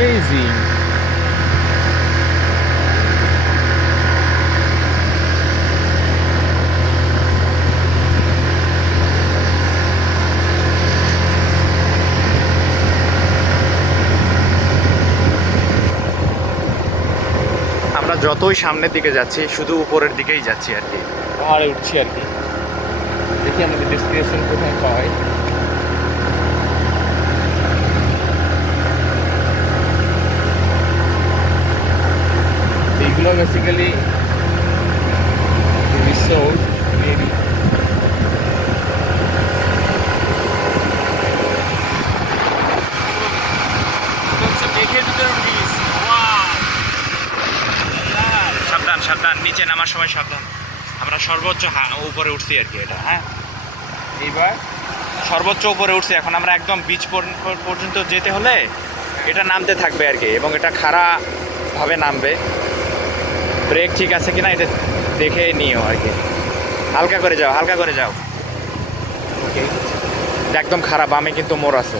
amazing. আমরা যতই সামনের দিকে যাচ্ছি শুধু উপরের দিকেই যাচ্ছি আর কি, পাহাড়ে উঠছি আর কি। দেখি আমাদের ডেস্টিনেশন কোথায় পাই। এইগুলো বেসিক্যালি রিসোর্ট মেবি। সাবধান সাবধান, নিচে নামার সময় সাবধান। আমরা সর্বোচ্চ উপরে উঠছি আর কি এটা। হ্যাঁ, এইবার সর্বোচ্চ উপরে উঠছি। এখন আমরা একদম বিচ পর্যন্ত যেতে হলে এটা নামতে থাকবে আর কি, এবং এটা খাড়াভাবে নামবে। ব্রেক ঠিক আছে কিনা এটা দেখে নিও আর কি। হালকা করে যাও, হালকা করে যাও। ওকে, একদম খারাপ, বামে কিন্তু মোড় আছে।